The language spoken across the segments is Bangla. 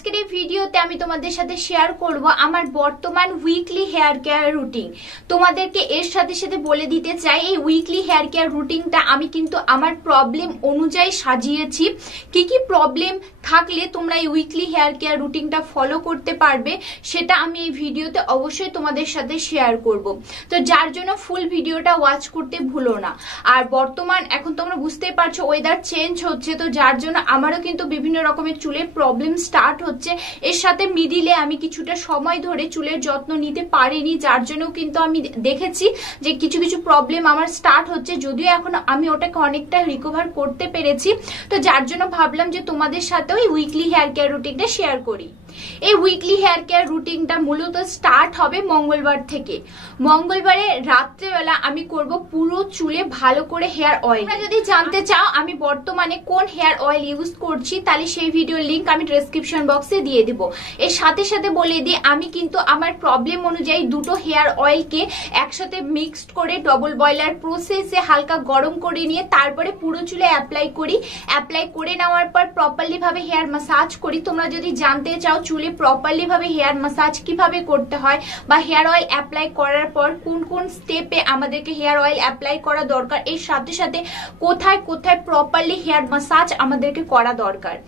আজকের এই ভিডিওতে আমি তোমাদের সাথে শেয়ার করব আমার বর্তমান উইকলি হেয়ার কেয়ার রুটিন। তোমাদেরকে এর সাথে সাথে বলে দিতে চাই এই উইকলি হেয়ার কেয়ার রুটিনটা আমি কিন্তু আমার প্রবলেম অনুযায়ী সাজিয়েছি। কি কি প্রবলেম থাকলে তোমরা এই উইকলি হেয়ার কেয়ার রুটিনটা ফলো করতে পারবে সেটা আমি এই ভিডিওতে অবশ্যই তোমাদের সাথে শেয়ার করব। তো যার জন্য ফুল ভিডিওটা ওয়াচ করতে ভুলো না। আর বর্তমান এখন তোমরা বুঝতেই পারছো ওয়েদার চেঞ্জ হচ্ছে, তো যার জন্য আমারও কিন্তু বিভিন্ন রকমের চুলের প্রবলেম স্টার্ট হচ্ছে। এর সাথে মিডিলে আমি কিছুটা সময় ধরে চুলের যত্ন নিতে পারিনি, যার জন্য কিন্তু আমি দেখেছি যে কিছু কিছু প্রবলেম আমার স্টার্ট হচ্ছে, যদিও এখন আমি ওটাকে অনেকটা রিকভার করতে পেরেছি। তো যার জন্য ভাবলাম যে তোমাদের সাথেও এই উইকলি হেয়ার কেয়ার রুটিনটা শেয়ার করি। এই উইকলি হেয়ার কেয়ার রুটিনটা মূলত স্টার্ট হবে মঙ্গলবার থেকে। মঙ্গলবারে রাত্রেবেলা আমি করব পুরো চুলে ভালো করে হেয়ার অয়েল। তোমরা যদি জানতে চাও আমি বর্তমানে কোন হেয়ার অয়েল ইউজ করছি তাহলে সেই ভিডিওর লিংক আমি ডেসক্রিপশন বক্সে দিয়ে দিব। এর সাথে সাথে বলে দিই আমি কিন্তু আমার প্রবলেম অনুযায়ী দুটো হেয়ার অয়েলকে একসাথে মিক্সড করে ডবল বয়লার প্রসেসে হালকা গরম করে নিয়ে তারপরে পুরো চুলে অ্যাপ্লাই করি। অ্যাপ্লাই করে নেওয়ার পর প্রপারলি ভাবে হেয়ার ম্যাসাজ করি। তোমরা যদি জানতে চাও চুলে প্রপারলি ভাবে হেয়ার ম্যাসাজ কিভাবে করতে হয় বা হেয়ার অয়েল অ্যাপ্লাই করার পর কোন কোন স্টেপে আমাদেরকে হেয়ার অয়েল অ্যাপ্লাই করা দরকার, এর সাথে সাথে কোথায় কোথায় প্রপারলি হেয়ার ম্যাসাজ আমাদেরকে করা দরকার,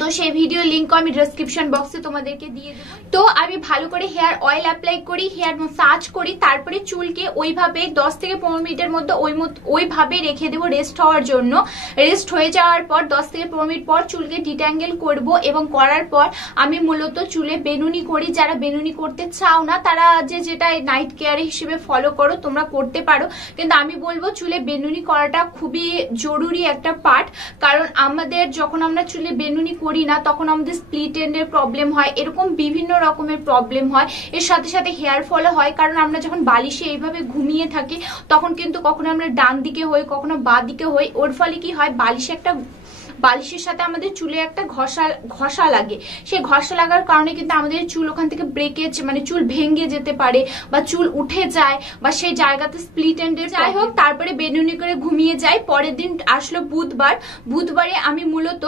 তো সেই ভিডিও লিংক আমি ডেসক্রিপশন বক্সে তোমাদেরকে দিয়ে দেব। তো আমি ভালো করে হেয়ার অয়েল অ্যাপ্লাই করি, হেয়ার ম্যাসাজ করি, তারপরে চুলকে ওইভাবে 10 থেকে 15 মিনিটের মধ্যে ওইভাবে রেখে দেবো রেস্ট হওয়ার জন্য। রেস্ট হয়ে যাওয়ার পর 10 থেকে 15 মিনিট পর চুলকে ডিট্যাঙ্গেল করব এবং করার পর আমি মূলত চুলে বেনুনি করি। যারা বেনুনি করতে চাও না তারা যেটা নাইট কেয়ার হিসেবে ফলো করো তোমরা করতে পারো, কিন্তু আমি বলবো চুলে বেনুনি করাটা খুবই জরুরি একটা পার্ট। কারণ আমাদের যখন আমরা চুলে বেনুনি করি না তখন আমাদের স্প্লিট এন্ডের প্রবলেম হয়, এরকম বিভিন্ন রকমের প্রবলেম হয়। এর সাথে সাথে হেয়ার ফলও হয়, কারণ আমরা যখন বালিশে এইভাবে ঘুমিয়ে থাকি তখন কিন্তু কখনো আমরা ডান দিকে হই কখনো বাঁ দিকে হই। ওর ফলে কি হয় বালিশের সাথে আমাদের চুলে একটা ঘষা লাগে। সেই ঘষা লাগার কারণে কিন্তু আমাদের চুল ওখান থেকে ব্রেকেজ মানে চুল ভেঙে যেতে পারে বা চুল উঠে যায় বা সেই জায়গাতে স্প্লিট এন্ডের যাই হোক। তারপরে বেনুনি করে ঘুমিয়ে যায়। পরের দিন আসলো বুধবারে আমি মূলত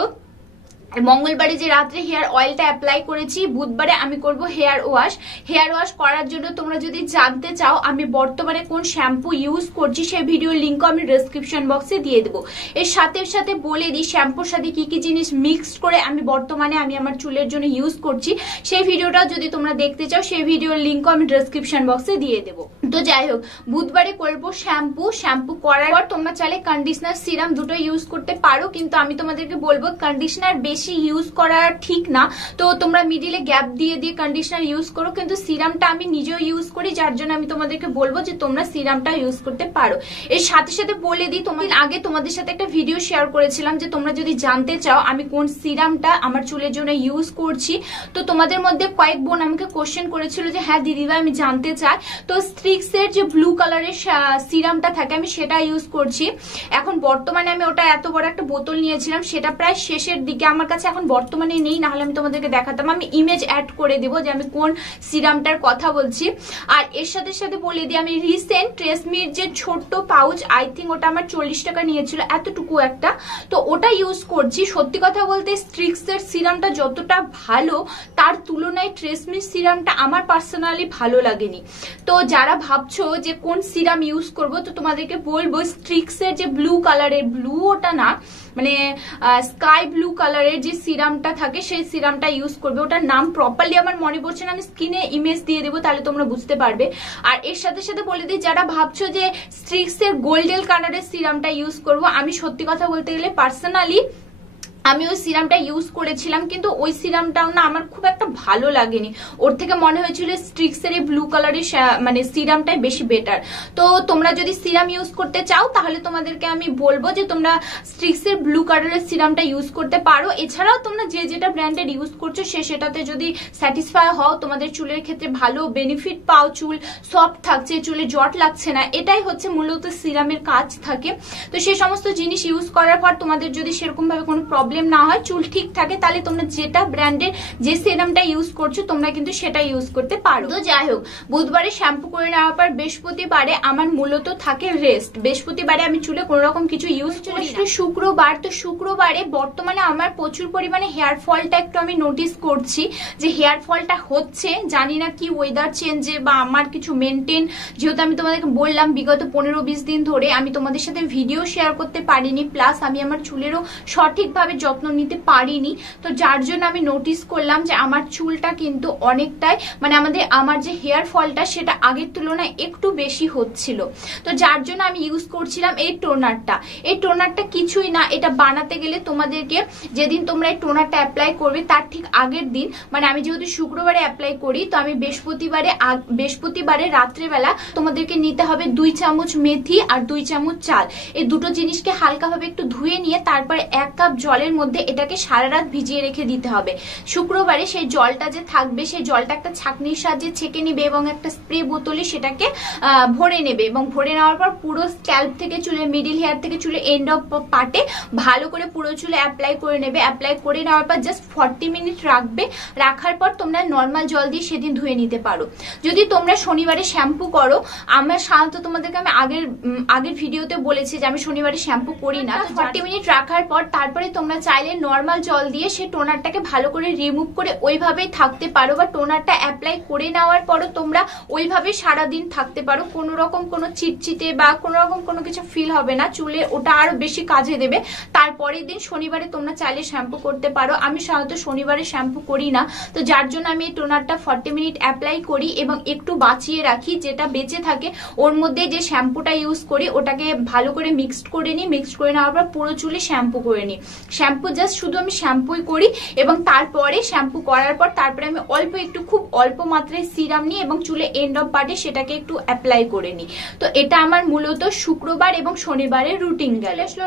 মঙ্গলবারে যে রাত্রে হেয়ার অয়েলটা অ্যাপ্লাই করেছি বুধবারে আমি করব হেয়ার ওয়াশ করার জন্য তোমরা যদি জানতে চাও আমি বর্তমানে কোন শ্যাম্পু ইউজ করছি সেই ভিডিওর লিংক আমি ডেসক্রিপশন বক্সে দিয়ে দেবো। এর সাথে সাথে বলে দিই শ্যাম্পুর সাথে কি কি জিনিস মিক্সড করে আমি বর্তমানে আমার চুলের জন্য ইউজ করছি সেই ভিডিওটাও যদি তোমরা দেখতে চাও সেই ভিডিওর লিংক আমি ডেসক্রিপশন বক্সে দিয়ে দেবো। তো যাই হোক বুধবারে করবো শ্যাম্পু করার পর তোমরা চাইলে কন্ডিশনার সিরাম দুটো ইউজ করতে পারো, কিন্তু আমি তোমাদেরকে বলবো কন্ডিশনার বেশি ইউজ করা ঠিক না। তো তোমরা মিডিলে গ্যাপ দিয়ে কন্ডিশনার ইউজ করো, কিন্তু সিরামটা আমি নিজেও ইউজ করি যার জন্য আমি তোমাদেরকে বলবো যে তোমরা সিরামটা ইউজ করতে পারো। এর সাথে সাথে বলে দিই আগে তোমাদের সাথে একটা ভিডিও শেয়ার করেছিলাম যে তোমরা যদি জানতে চাও আমি কোন সিরামটা আমার চুলের জন্য ইউজ করছি, তো তোমাদের মধ্যে কয়েক বোন আমাকে কোশ্চেন করেছিল যে হ্যাঁ দিদিভাই আমি জানতে চাই। তো স্ট্রিক্সের যে ব্লু কালারের সিরামটা থাকে আমি সেটা ইউজ করছি। এখন বর্তমানে আমি ওটা এত বড় একটা বোতল নিয়েছিলাম, সেটা প্রায় শেষের দিকে, আমার কাছে এখন বর্তমানে নেই, না হলে আমি তোমাদেরকে দেখাতাম। আমি ইমেজ অ্যাড করে দেবো যে আমি কোন সিরামটার কথা বলছি। আর এর সাথে সাথে বলে দিই আমি রিসেন্ট ট্রেসমির যে ছোট্ট পাউচ আই থিঙ্ক ওটা আমার 40 টাকা নিয়েছিল, এতটুকু একটা, তো ওটা ইউজ করছি। সত্যি কথা বলতে স্ট্রিক্সের সিরামটা যতটা ভালো তার তুলনায় ট্রেসমির সিরামটা আমার পার্সোনালি ভালো লাগেনি। তো যারা ভাবছো যে কোন সিরাম ইউজ করব তো তোমাদেরকে বলবো স্ট্রিক্সের যে ব্লু কালারের, ব্লু ওটা না মানে স্কাই ব্লু কালারের যে সিরামটা থাকে সেই সিরামটা ইউজ করবে। ওটার নাম প্রপারলি আমার মনে পড়ছে না, আমি স্ক্রিনে ইমেজ দিয়ে দেবো তাহলে তোমরা বুঝতে পারবে। আর এর সাথে সাথে বলে দিই যারা ভাবছো যে স্ট্রিক্সের গোল্ডেন কালারের সিরামটা ইউজ করব, আমি সত্যি কথা বলতে গেলে পার্সোনালি আমি ওই সিরামটা ইউজ করেছিলাম, কিন্তু ওই সিরামটাও না আমার খুব একটা ভালো লাগেনি। ওর থেকে মনে হয়েছিল স্ট্রিক্সের এই ব্লু কালারের মানে সিরামটাই বেশি বেটার। তো তোমরা যদি সিরাম ইউজ করতে চাও তাহলে তোমাদেরকে আমি বলবো যে তোমরা স্ট্রিক্সের ব্লু কালারের সিরামটা ইউজ করতে পারো। এছাড়াও তোমরা যেটা ব্র্যান্ডের ইউজ করছো সেটাতে যদি স্যাটিসফাই হও, তোমাদের চুলের ক্ষেত্রে ভালো বেনিফিট পাও, চুল সফট থাকছে, চুলে জট লাগছে না, এটাই হচ্ছে মূলত সিরামের কাজ থাকে। তো সেই সমস্ত জিনিস ইউজ করার পর তোমাদের যদি সেরকম ভাবে কোনো প্রবলেম প্রবলেম না হয়, চুল ঠিক থাকে, তাহলে তোমরা যেটা ব্র্যান্ডের যে সিরামটা ইউজ করছো তোমরা কিন্তু সেটা ইউজ করতে পারো। তো যাই হোক, বুধবারে শ্যাম্পু করে নেওয়ার পর বৃহস্পতিবারে আমার মূলত থাকে রেস্ট। বৃহস্পতিবারে আমি চুলে কোনো রকম কিছু ইউজ করি না। শুক্রবার, তো শুক্রবারে বর্তমানে আমার প্রচুর পরিমাণে হেয়ার ফলটা একটু আমি নোটিস করছি যে হেয়ার ফলটা হচ্ছে, জানি না কি ওয়েদার চেঞ্জে বা আমার কিছু মেনটেন, যেহেতু আমি তোমাদেরকে বললাম বিগত 15-20 দিন ধরে আমি তোমাদের সাথে ভিডিও শেয়ার করতে পারিনি, প্লাস আমি আমার চুলেরও সঠিকভাবে যত্ন নিতে পারিনি। তো যার জন্য আমি নোটিস করলাম যে আমার চুলটা কিন্তু অনেকটাই মানে আমার যে হেয়ার ফলটা সেটা আগের তুলনায় একটু বেশি হচ্ছিল। তো যার জন্য আমি ইউজ করছিলাম এই টোনারটা। এই টোনারটা কিছুই না, এটা বানাতে গেলে তোমাদেরকে যেদিন তোমরা এই টোনারটা অ্যাপ্লাই করবে তার ঠিক আগের দিন, মানে আমি যেহেতু শুক্রবারে অ্যাপ্লাই করি, তো আমি বৃহস্পতিবারে রাত্রেবেলা তোমাদেরকে নিতে হবে 2 চামচ মেথি আর 2 চামচ চাল। এই দুটো জিনিসকে হালকাভাবে একটু ধুয়ে নিয়ে তারপরে 1 কাপ জলের মধ্যে এটাকে সারা রাত ভিজিয়ে রেখে দিতে হবে। শুক্রবারে সেই জলটা যে থাকবে সেই জলটা একটা ছাঁকনির সাহায্যে ছেঁকে নিবে এবং একটা স্প্রে বোতলে সেটাকে ভরে নেবে, এবং ভরে নেওয়ার পর পুরো স্ক্যাল্প থেকে চুলে মিডিল হেয়ার থেকে চুলে এন্ড অফ পার্টে ভালো করে পুরো চুলে অ্যাপ্লাই করে নেবে। অ্যাপ্লাই করে নেওয়ার পর জাস্ট 40 মিনিট রাখবে। রাখার পর তোমরা নর্মাল জল দিয়ে সেদিন ধুয়ে নিতে পারো। যদি তোমরা শনিবারে শ্যাম্পু করো, আমার সাধারণত তোমাদেরকে আমি আগের ভিডিওতে বলেছি যে আমি শনিবারে শ্যাম্পু করি না। 40 মিনিট রাখার পর তারপরে তোমরা চাইলে নর্মাল জল দিয়ে সেই টোনারটাকে ভালো করে রিমুভ করে ওইভাবেই থাকতে পারো, বা টোনারটা অ্যাপ্লাই করে নেওয়ার পরও তোমরা ওইভাবে সারাদিন থাকতে পারো। কোনো রকম কোনো চিটচিটে বা কোনো রকম কোনো কিছু ফিল হবে না চুলে, ওটা আরো বেশি কাজে দেবে। তারপরের দিন শনিবারে তোমরা চাইলে শ্যাম্পু করতে পারো। আমি সাধারণত শনিবারে শ্যাম্পু করি না, তো যার জন্য আমি এই টোনারটা 40 মিনিট অ্যাপ্লাই করি এবং একটু বাঁচিয়ে রাখি। যেটা বেঁচে থাকে ওর মধ্যে যে শ্যাম্পুটা ইউজ করি ওটাকে ভালো করে মিক্সড করে নিই। মিক্সড করে নেওয়ার পর পুরো চুলে শ্যাম্পু করে নিই। শ্যাম্পু জাস্ট শুধু আমি শ্যাম্পুই করি, এবং তারপরে শ্যাম্পু করার পর তারপরে আমি খুব অল্প মাত্রায় সিরাম নিই এবং চুলে এন্ড অফ পার্টে সেটাকে একটু অ্যাপ্লাই করে নিই। তো এটা আমার মূলত শুক্রবার এবং শনিবারের রুটিন গেল। আসলে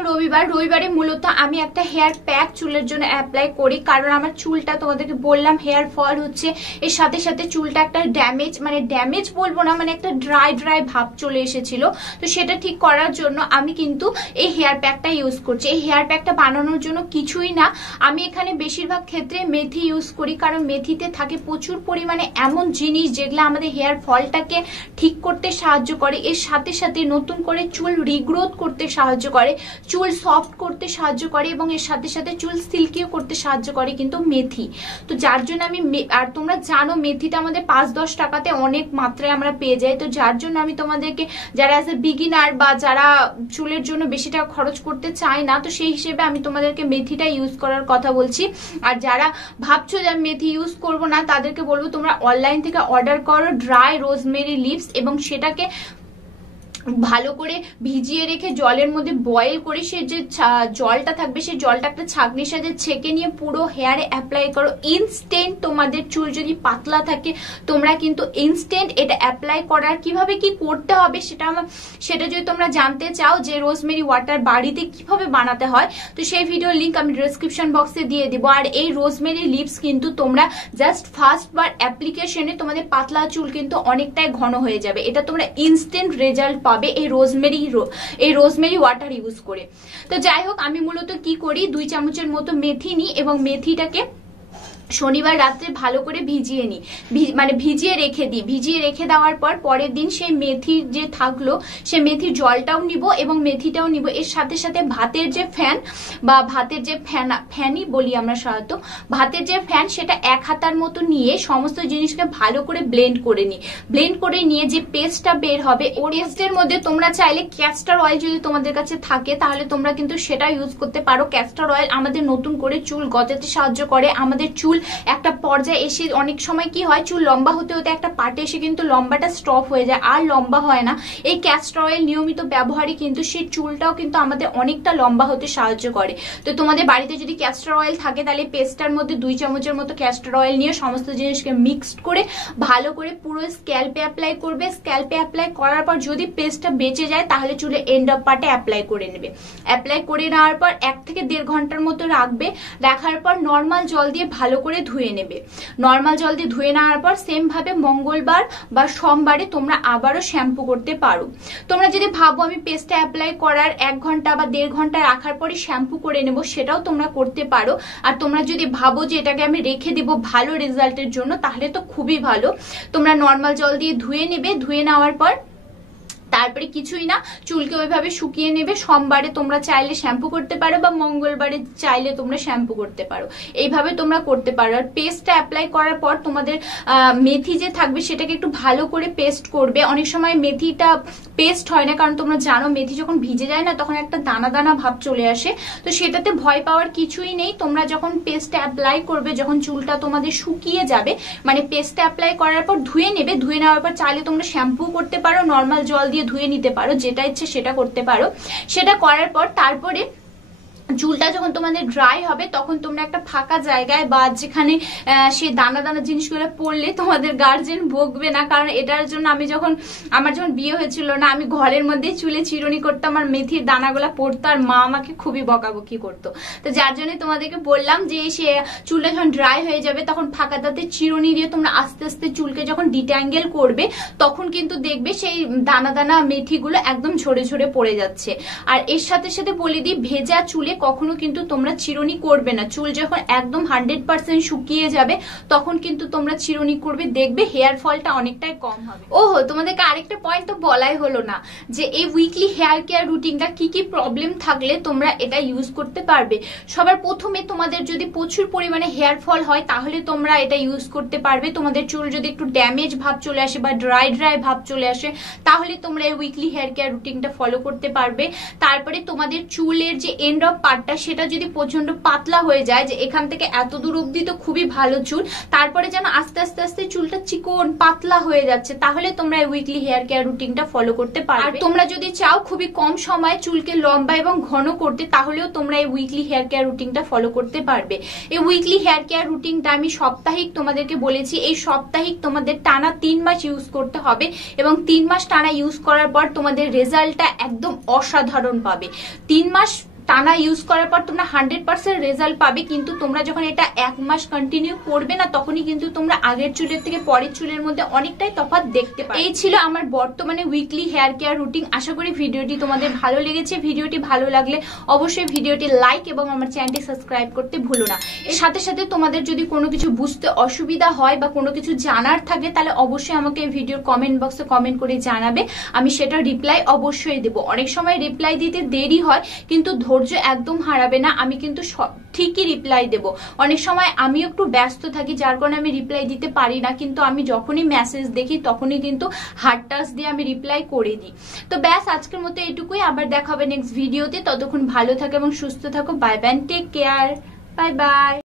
রবিবারে মূলত আমি একটা হেয়ার প্যাক চুলের জন্য অ্যাপ্লাই করি, কারণ আমার চুলটা তোমাদেরকে বললাম হেয়ার ফল হচ্ছে, এর সাথে সাথে চুলটা একটা ড্যামেজ বলবো না, মানে একটা ড্রাই ভাব চলে এসেছিল। তো সেটা ঠিক করার জন্য আমি কিন্তু এই হেয়ার প্যাকটা ইউজ করছি। এই হেয়ার প্যাকটা বানানোর জন্য কিছুই না, আমি এখানে বেশিরভাগ ক্ষেত্রে মেথি ইউজ করি, কারণ মেথিতে থাকে প্রচুর পরিমাণে এমন জিনিস যেগুলো আমাদের হেয়ার ফলটাকে ঠিক করতে সাহায্য করে, এর সাথে সাথে নতুন করে চুল রিগ্রোথ করতে সাহায্য করে, চুল সফট করতে সাহায্য করে, এবং এর সাথে সাথে চুল সিল্কিও করতে সাহায্য করে কিন্তু মেথি। তো যার জন্য আমি, আর তোমরা জানো মেথিটা আমাদের 5-10 টাকাতে অনেক মাত্রায় আমরা পেয়ে যাই। তো যার জন্য আমি তোমাদেরকে, যারা অ্যাজ এ বিগিনার বা যারা চুলের জন্য বেশি টাকা খরচ করতে চায় না, তো সেই হিসেবে আমি তোমাদেরকে মেথিটা ইউজ করার কথা বলছি। আর যারা ভাবছো যে আমি মেথি ইউজ করবো না, তাদেরকে বলবো তোমরা অনলাইন থেকে অর্ডার করো ড্রাই রোজমেরি লিভস, এবং সেটাকে ভালো করে ভিজিয়ে রেখে জলের মধ্যে বয়েল করে সে যে জলটা থাকবে সেই জলটা একটা ছাঁকনির সাথে ছেঁকে নিয়ে পুরো হেয়ারে অ্যাপ্লাই করো। ইনস্ট্যান্ট তোমাদের চুল যদি পাতলা থাকে তোমরা কিন্তু ইনস্ট্যান্ট এটা অ্যাপ্লাই করার কিভাবে কি করতে হবে সেটা যদি তোমরা জানতে চাও যে রোজমেরি ওয়াটার বাড়িতে কিভাবে বানাতে হয়, তো সেই ভিডিওর লিঙ্ক আমি ডেসক্রিপশন বক্সে দিয়ে দেবো। আর এই রোজমেরি লিভস কিন্তু তোমরা জাস্ট ফার্স্ট বার অ্যাপ্লিকেশনে তোমাদের পাতলা চুল কিন্তু অনেকটাই ঘন হয়ে যাবে। এটা তোমরা ইনস্ট্যান্ট রেজাল্ট পাবে এই রোজমেরি ওয়াটার ইউজ করে। তো যাই হোক, আমি মূলত কি করি, 2 চামচের মতো মেথি নিই এবং মেথিটাকে শনিবার রাত্রে ভালো করে ভিজিয়ে নিই, মানে ভিজিয়ে রেখে দিই। ভিজিয়ে রেখে দেওয়ার পর পরের দিন সেই মেথির যে থাকলো সে মেথির জলটাও নিব এবং মেথিটাও নিব। এর সাথে সাথে ভাতের যে ফ্যান বা ভাতের যে ফ্যানই বলি আমরা সাধারণত, ভাতের যে ফ্যান সেটা 1 হাতার মতো নিয়ে সমস্ত জিনিসকে ভালো করে ব্লেন্ড করে নিই। ব্লেন্ড করে নিয়ে যে পেস্টটা বের হবে, ওর পেস্টের মধ্যে তোমরা চাইলে ক্যাস্টর অয়েল যদি তোমাদের কাছে থাকে তাহলে তোমরা কিন্তু সেটা ইউজ করতে পারো। ক্যাস্টর অয়েল আমাদের নতুন করে চুল গজাতে সাহায্য করে। আমাদের চুল একটা পর্যায়ে এসে অনেক সময় কি হয়, চুল লম্বা হতে হতে একটা পার্টে এসে কিন্তু লম্বাটা স্টপ হয়ে যায়, আর লম্বা হয় না। এই ক্যাস্টর অয়েল নিয়মিত ব্যবহারই কিন্তু সেই চুলটাও কিন্তু আমাদের অনেকটা লম্বা হতে সাহায্য করে। তো তোমাদের বাড়িতে যদি ক্যাস্টর অয়েল থাকে তাহলে পেস্টটার মধ্যে 2 চামচের মতো ক্যাস্টর অয়েল নিয়ে সমস্ত জিনিসকে মিক্সড করে ভালো করে পুরো স্ক্যাল্পে অ্যাপ্লাই করবে। স্ক্যাল্পে অ্যাপ্লাই করার পর যদি পেস্টটা বেঁচে যায় তাহলে চুলে এন্ড অফ পার্টে অ্যাপ্লাই করে নেবে। অ্যাপ্লাই করে নেওয়ার পর 1 থেকে 1.5 ঘন্টার মতো রাখবে। রাখার পর নর্মাল জল দিয়ে ভালো করে করে ধুয়ে নেবে। নর্মাল জল দিয়ে ধুয়ে নেওয়ার পর সেম ভাবে মঙ্গলবার বা সোমবারে তোমরা আবারও শ্যাম্পু করতে পারো। তোমরা যদি ভাবো আমি পেস্টটা অ্যাপ্লাই করার 1 ঘন্টা বা 1.5 ঘন্টা রাখার পরে শ্যাম্পু করে নেব, সেটাও তোমরা করতে পারো। আর তোমরা যদি ভাবো যে এটাকে আমি রেখে দিব ভালো রেজাল্টের জন্য, তাহলে তো খুবই ভালো। তোমরা নর্মাল জল দিয়ে ধুয়ে নেবে, ধুয়ে নেওয়ার পর তারপরে কিছুই না, চুলকে ওইভাবে শুকিয়ে নেবে। সোমবারে তোমরা চাইলে শ্যাম্পু করতে পারো বা মঙ্গলবারে চাইলে তোমরা শ্যাম্পু করতে পারো, এইভাবে তোমরা করতে পারো। আর পেস্টটা অ্যাপ্লাই করার পর তোমাদের মেথি যে থাকবে সেটাকে একটু ভালো করে পেস্ট করবে। অনেক সময় মেথিটা পেস্ট হয় না, কারণ তোমরা জানো মেথি যখন ভিজে যায় না তখন একটা দানা দানা ভাব চলে আসে। তো সেটাতে ভয় পাওয়ার কিছুই নেই। তোমরা যখন পেস্টটা অ্যাপ্লাই করবে, যখন চুলটা তোমাদের শুকিয়ে যাবে, মানে পেস্টটা অ্যাপ্লাই করার পর ধুয়ে নেবে, ধুয়ে নেওয়ার পর চাইলে তোমরা শ্যাম্পু করতে পারো, নর্মাল জল দিয়ে ধুয়ে নিতে পারো, যেটা ইচ্ছে সেটা করতে পারো। সেটা করার পর তারপরে চুলটা যখন তোমাদের ড্রাই হবে তখন তোমরা একটা ফাঁকা জায়গায় বা যেখানে সেই দানা দানা জিনিসগুলো পড়লে তোমাদের গার্জেন বকবে না, কারণ এটার জন্য আমার যখন বিয়ে হয়েছিল না, আমি ঘরের মধ্যে চুলে চিরুনি করতাম আর মেথির দানাগুলা পড়তো আর মা আমাকে খুবই বকাবকি করতো। তো যার জন্য তোমাদেরকে বললাম যে সে চুলটা যখন ড্রাই হয়ে যাবে তখন ফাঁকা দাঁতে চিরুনি দিয়ে তোমরা আস্তে আস্তে চুলকে যখন ডিট্যাঙ্গেল করবে তখন কিন্তু দেখবে সেই দানা দানা মেথিগুলো একদম ঝরে ঝরে পড়ে যাচ্ছে। আর এর সাথে সাথে বলে দিই, ভেজা চুলে কখনো কিন্তু তোমরা চিরুনি করবে না। চুল যখন একদম 100% শুকিয়ে যাবে তখন কিন্তু তোমরা চিরুনি করবে, দেখবে হেয়ার ফলটা অনেকটাই কম হবে। ওহো, তোমাদেরকে আরেকটা পয়েন্ট তো বলাই হলো না, যে এই উইকলি হেয়ার কেয়ার রুটিনটা কি কি প্রবলেম থাকলে তোমরা এটা ইউজ করতে পারবে। সবার প্রথমে তোমাদের যদি প্রচুর পরিমাণে হেয়ার ফল হয় তাহলে তোমরা এটা ইউজ করতে পারবে। তোমাদের চুল যদি একটু ড্যামেজ ভাব চলে আসে বা ড্রাই ভাব চলে আসে তাহলে তোমরা এই উইকলি হেয়ার কেয়ার রুটিনটা ফলো করতে পারবে। তারপরে তোমাদের চুলের যে এন্ড অফ পার্টটা সেটা যদি প্রচন্ড পাতলা হয়ে যায়, যে এখান থেকে এত দূর অব্দি তো খুবই ভালো চুল, তারপরে যেন আস্তে আস্তে আস্তে চুলটা চিকন পাতলা হয়ে যাচ্ছে, তাহলে তোমরা এই উইকলি হেয়ার কেয়ার রুটিনটা ফলো করতে পারবে। আর তোমরা যদি চাও খুবই কম সময়ে চুলকে লম্বা এবং ঘন করতে, তাহলেও তোমরা এই উইকলি হেয়ার কেয়ার রুটিনটা ফলো করতে পারবে। এই উইকলি হেয়ার কেয়ার রুটিনটা আমি সাপ্তাহিক তোমাদেরকে বলেছি, এই সাপ্তাহিক তোমাদের টানা 3 মাস ইউজ করতে হবে এবং 3 মাস টানা ইউজ করার পর তোমাদের রেজাল্টটা একদম অসাধারণ পাবে। 3 মাস টানা ইউজ করার পর তোমরা 100% রেজাল্ট পাবে, কিন্তু তোমরা যখন এটা 1 মাস কন্টিনিউ করবে না তখনই কিন্তু তোমরা আগের চুলের থেকে পরের চুলের মধ্যে অনেকটাই তফাৎ দেখতে পাবে। এই ছিল আমার বর্তমানে উইকলি হেয়ার কেয়ার রুটিন। আশা করি ভিডিওটি তোমাদের ভালো লেগেছে। ভিডিওটি ভালো লাগলে অবশ্যই ভিডিওটি লাইক এবং আমার চ্যানেলটি সাবস্ক্রাইব করতে ভুলো না। এর সাথে সাথে তোমাদের যদি কোনো কিছু বুঝতে অসুবিধা হয় বা কোনো কিছু জানার থাকে তাহলে অবশ্যই আমাকে এই ভিডিওর কমেন্ট বক্সে কমেন্ট করে জানাবে, আমি সেটা রিপ্লাই অবশ্যই দেবো। অনেক সময় রিপ্লাই দিতে দেরি হয়, কিন্তু ধৈর্য একদম হারাবে না, আমি কিন্তু ঠিকই রিপ্লাই দেব। অনেক সময় আমি একটু ব্যস্ত থাকি যার কারণে আমি রিপ্লাই দিতে পারি না, কিন্তু আমি যখনই মেসেজ দেখি তখনই কিন্তু হার্ট টাচ দিয়ে আমি রিপ্লাই করে দিই। তো ব্যাস, আজকের মতো এটুকুই। আবার দেখা হবে নেক্সট ভিডিওতে। ততক্ষণ ভালো থাকো এবং সুস্থ থাকো। Bye bye, take care, bye by.